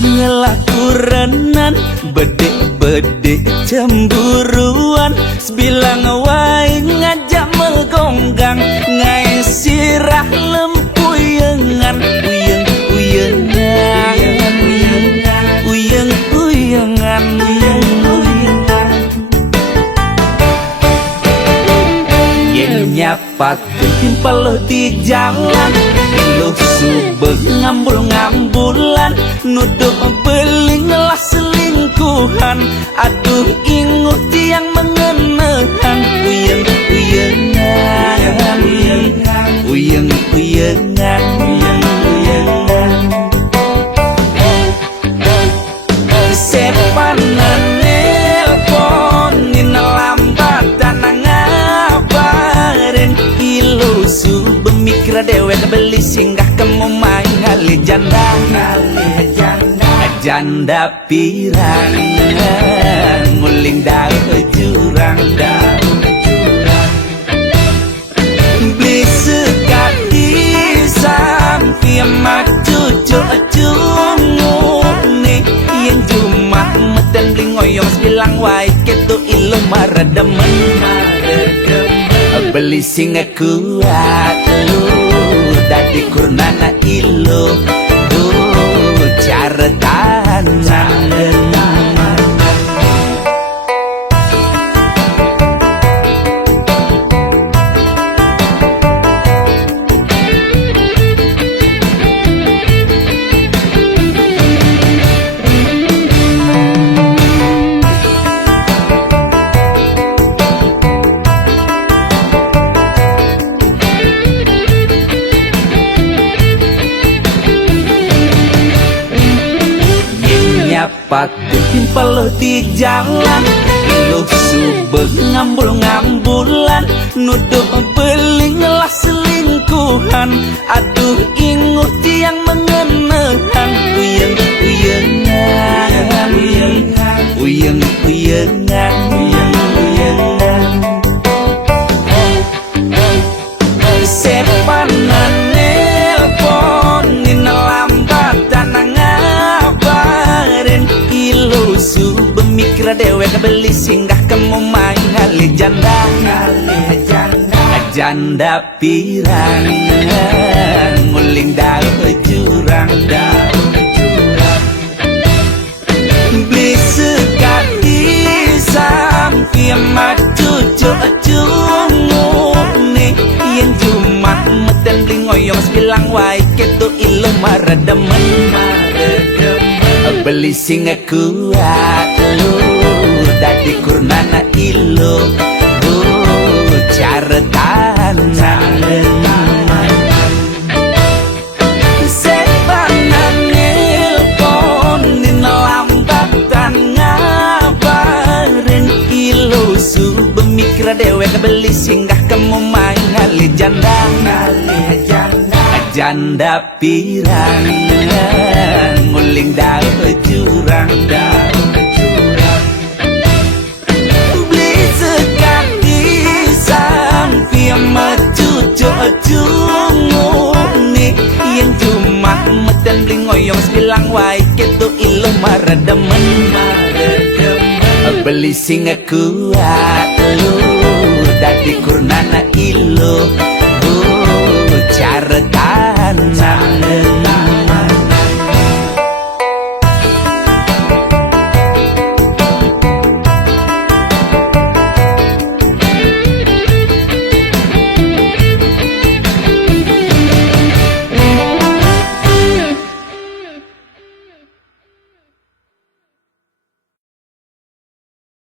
ngelakurenan bedek-bedek cemburuan sebilang wae ngajak megonggang ngai sirah lempuyengan uyeng-uyengan uyeng-uyengan yen nyapat timpal di jalan iluh subeng ngambul-ngambulan nuduh beling lah selingkuhan aduh inguh tiang mengenahan uyeng-uyengan uyeng-uyengan sepanan nelponin lambatan ngabarin iluh subeng mikir dewek beli singgah kemu main ngali janda pirang nguling daun jurang beli sekati sampai maju cungu-cungu yang cuma medan beli ngoyong sebilang wae ketu ilu marademen beli singa kuat lu dadi kurnana ilu cara tahan nyapat timpal di jalan iluh subeng ngambul-ngambulan nuduh beling lah selingkuhan aduh inguh tiang mengenahan uyeng-uyengan uyeng-uyengan sepanan nelponin lambatan ngabarin ilu subeng mikir dewek beli singgah kemu main ngali janda pirang nguling daun jurang beli sekati sampai maju cungu yang cuma medan beli ngoyong sebilang wae ketu ilu marademen beli singa kuat lu dadi kurnana ilu cara tahan sepanan nelponin lambatan ngabarin ilu subeng mikir dewek beli singgah kemu main ngali janda pirang nguling daun jurang beli sekati sampai maju cungu yang cuma medan beli ngoyong sebilang wae ketu ilu marademen beli singa kuat lu dadi kurnana ilu cara tahan